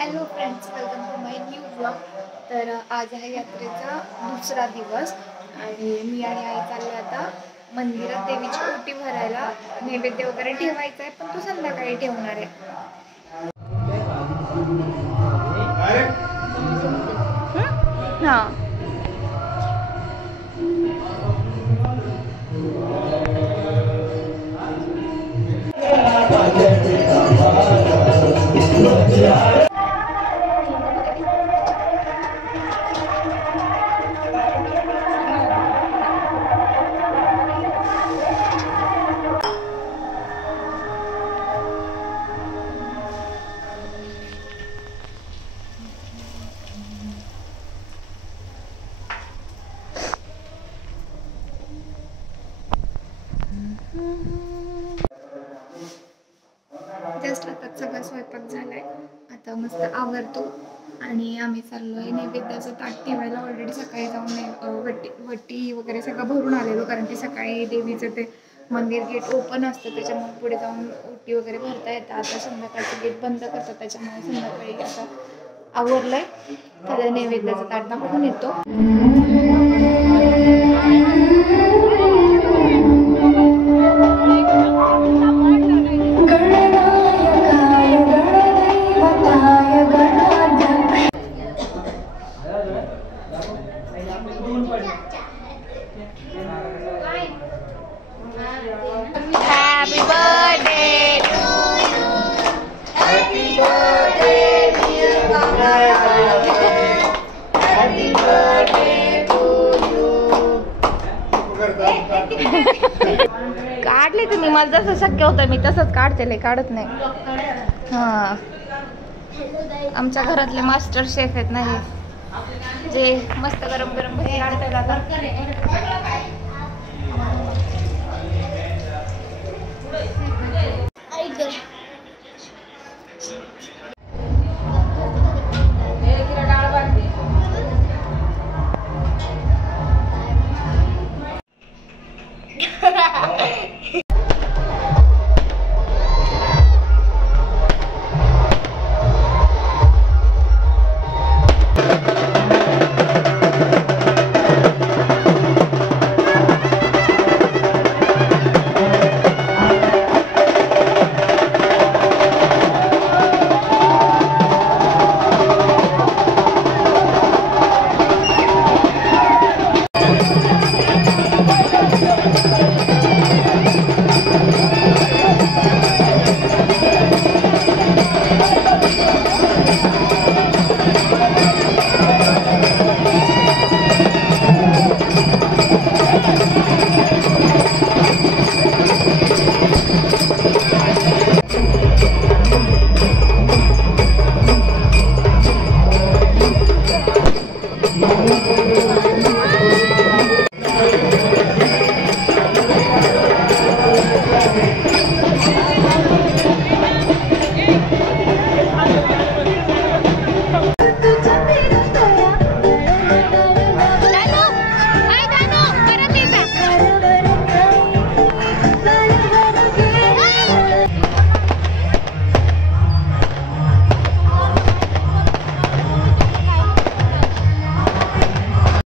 Hello friends, welcome to my new blog. तर आज आहे यात्रेचा दुसरा दिवस आणि मी आणि आई चाललो आता मंदिरात देवीची ओटी भरायला. नैवेद्य वगैरे ठेवायचा आहे, पण तो संध्याकाळी ठेवणार आहे. हां, जस्ट आता सगळा स्वयंपाक झालाय. आता मस्त आवरतो आणि आम्ही चाललोय नैवेद्याचं ताट ठेवायला. ऑलरेडी सकाळी जाऊन वटी वगैरे सगळं भरून आलेलो, कारण की सकाळी देवीचं ते मंदिर गेट ओपन असतं, त्याच्यामुळे पुढे जाऊन ओटी वगैरे भरता येतं. आता संध्याकाळचं गेट बंद करतात, त्याच्यामुळे संध्याकाळी आता आवरलंय. तर नैवेद्याचं ताट दाखवून येतो. Happy birthday to you. Happy birthday dear Mama. Happy birthday to you. काढले तुम्ही, मला जसं शक्य होतं मी तसंच काढते, काढत नाही. हां, आमच्या घरातले मास्टर शेफ आहेत ना हे, जे मस्त गरम गरम भजी काढतात. आता